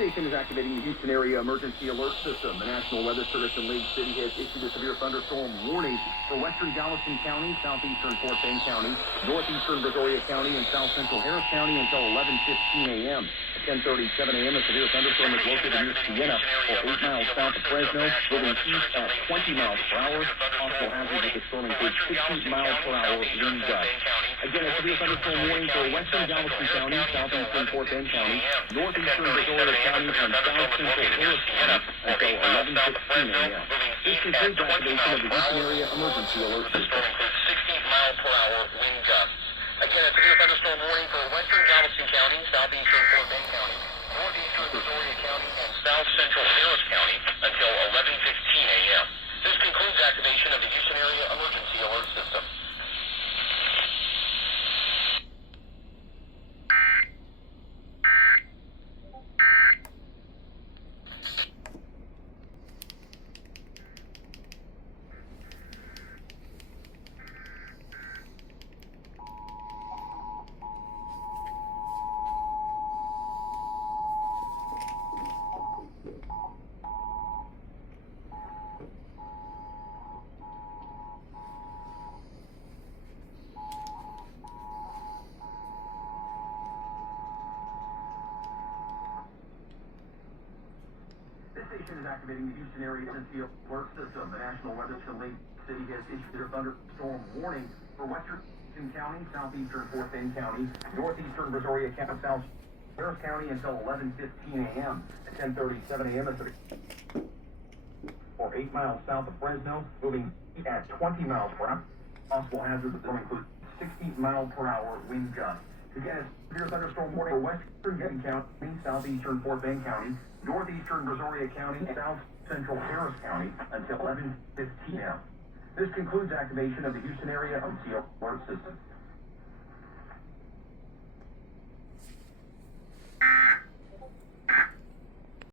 station is activating the Houston area emergency alert system. The National Weather Service in Lake City has issued a severe thunderstorm warning for western Galveston County, southeastern Fort Bend County, northeastern Brazoria County, and south central Harris County until 11:15 a.m. At 10:37 a.m., a severe thunderstorm is located near Sienna, or 8 miles south of Fresno, moving east at 20 miles per hour. Possible hazards with the storm include 60 miles per hour wind gusts. Again, a severe thunderstorm warning for western Galveston County, southeastern Fort Bend County, northeastern Brazoria County, and south central Harris County until 11:15 a.m. This concludes activation of the Houston area emergency alert system. Includes 60 mile per hour wind gusts. Again, a severe thunderstorm warning for western Galveston County, southeastern Fort Bend County, northeastern Brazoria County, and south central Harris County until 11:15 a.m. This concludes activation of the Houston area emergency alert system. This station is activating the Houston area emergency alert system. The National Weather Service in Lake City has issued a thunderstorm warning for western County, southeastern Fort Bend County, northeastern Brazoria County, south Harris County until 11:15 a.m. At 10:37 a.m., or 8 miles south of Fresno, moving at 20 miles per hour. Possible hazards of the storm include 60 mile per hour wind gusts. Again, a severe thunderstorm warning for western Gadsden County, southeastern Fort Bend County, northeastern Brazoria County, and south central Harris County until 11:15 a.m. This concludes activation of the Houston area emergency alert system.